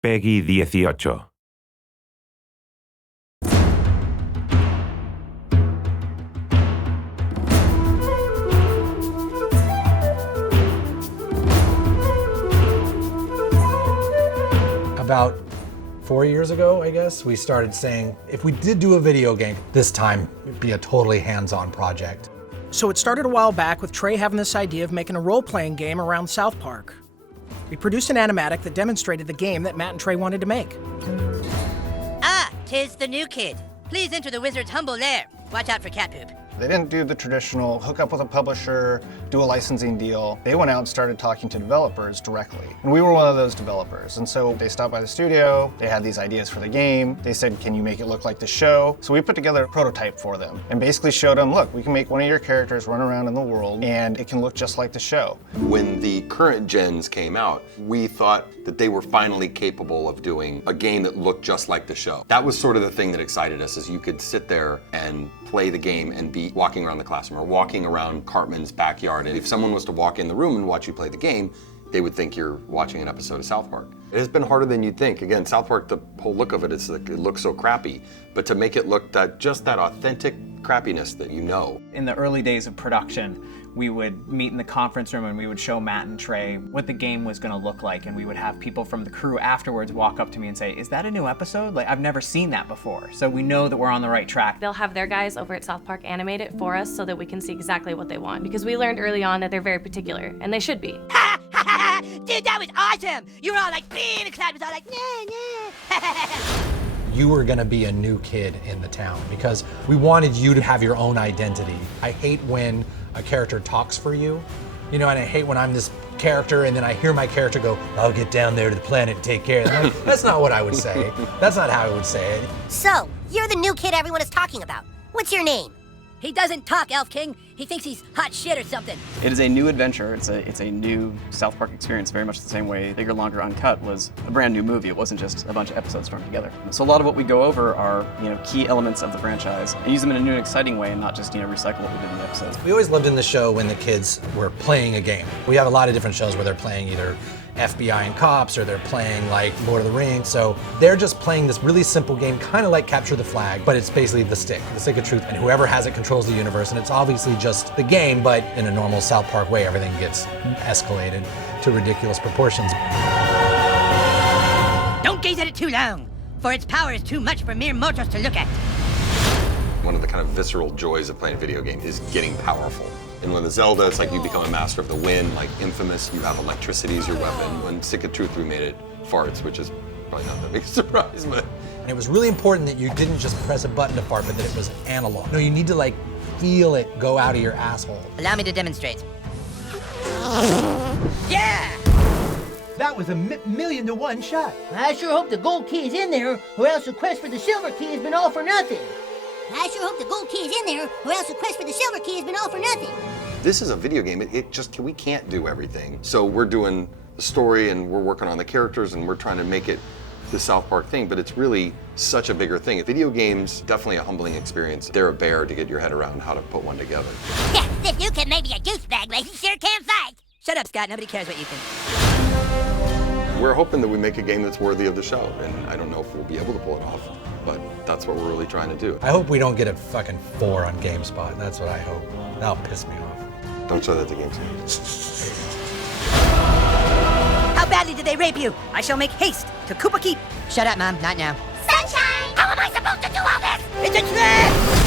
Peggy 18. About 4 years ago, I guess, we started saying, if we did do a video game, this time it'd be a totally hands-on project. So it started a while back with Trey having this idea of making a role-playing game around South Park. We produced an animatic that demonstrated the game that Matt and Trey wanted to make. Ah, 'tis the new kid. Please enter the wizard's humble lair. Watch out for cat poop. They didn't do the traditional hook up with a publisher, do a licensing deal. They went out and started talking to developers directly. And we were one of those developers. And so they stopped by the studio, they had these ideas for the game. They said, can you make it look like the show? So we put together a prototype for them and basically showed them, look, we can make one of your characters run around in the world and it can look just like the show. When the current gens came out, we thought that they were finally capable of doing a game that looked just like the show. That was sort of the thing that excited us, is you could sit there and play the game and be walking around the classroom or walking around Cartman's backyard. And if someone was to walk in the room and watch you play the game, they would think you're watching an episode of South Park. It has been harder than you'd think. Again, South Park, the whole look of it is like, it looks so crappy, but to make it look just that authentic crappiness that you know. In the early days of production, we would meet in the conference room and we would show Matt and Trey what the game was going to look like, and we would have people from the crew afterwards walk up to me and say, is that a new episode? Like, I've never seen that before. So we know that we're on the right track. They'll have their guys over at South Park animate it for us so that we can see exactly what they want, because we learned early on that they're very particular, and they should be. Dude, that was awesome! You were all like, being the crowd was all like, nah. You were gonna be a new kid in the town because we wanted you to have your own identity. I hate when a character talks for you, and I hate when I'm this character and then I hear my character go, I'll get down there to the planet and take care of them. That's not what I would say. That's not how I would say it. So, you're the new kid everyone is talking about. What's your name? He doesn't talk, Elf King. He thinks he's hot shit or something. It is a new adventure. It's a new South Park experience, very much the same way Bigger, Longer, Uncut was a brand new movie. It wasn't just a bunch of episodes thrown together. So a lot of what we go over are, key elements of the franchise and use them in a new and exciting way, and not just, recycle what we did in the episodes. We always loved in the show when the kids were playing a game. We have a lot of different shows where they're playing either FBI and cops, or they're playing like Lord of the Rings. So they're just playing this really simple game, kind of like Capture the Flag, but it's basically the stick of truth, and whoever has it controls the universe, and it's obviously just the game, but in a normal South Park way, everything gets escalated to ridiculous proportions. Don't gaze at it too long, for its power is too much for mere mortals to look at. One of the kind of visceral joys of playing a video game is getting powerful. And when the Zelda, it's like you become a master of the wind, like Infamous, you have electricity as your weapon. When Stick of Truth, we made it farts, which is probably not the biggest surprise, but. And it was really important that you didn't just press a button to fart, but that it was analog. No, you need to feel it go out of your asshole. Allow me to demonstrate. Yeah! That was a million to one shot. I sure hope the gold key is in there, or else the quest for the silver key has been all for nothing. I sure hope the gold key is in there, or else the quest for the silver key has been all for nothing. This is a video game. We can't do everything. So we're doing the story and we're working on the characters and we're trying to make it the South Park thing, but it's really such a bigger thing. Video games, definitely a humbling experience. They're a bear to get your head around how to put one together. Yeah, if you can maybe a douchebag, but he sure can fight. Shut up, Scott. Nobody cares what you think. We're hoping that we make a game that's worthy of the show, and I don't know if we'll be able to pull it off, but that's what we're really trying to do. I hope we don't get a fucking 4 on GameSpot. That's what I hope. That'll piss me off. Don't show that to GameSpot. How badly did they rape you? I shall make haste to Koopa Keep. Shut up, Mom. Not now. Sunshine! How am I supposed to do all this? It's a trick!